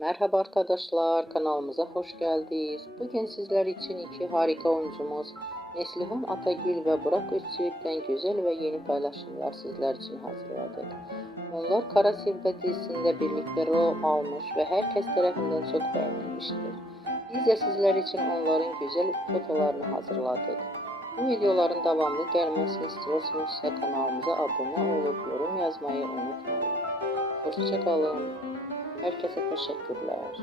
Merhaba arkadaşlar, kanalımıza hoş geldiniz. Bugün sizler için iki harika oyuncumuz Neslihan Atagül ve Burak Özçivit'ten güzel ve yeni paylaşımlar sizler için hazırladık. Onlar Kara Sevda dizisinde birlikte rol almış ve herkes tarafından çok beğenilmiştir. Biz de sizler için onların güzel fotolarını hazırladık. Bu videoların devamlı gelmesini istiyorsanız kanalımıza abone olup yorum yazmayı unutmayın. Hoşça kalın. Herkese teşekkürler.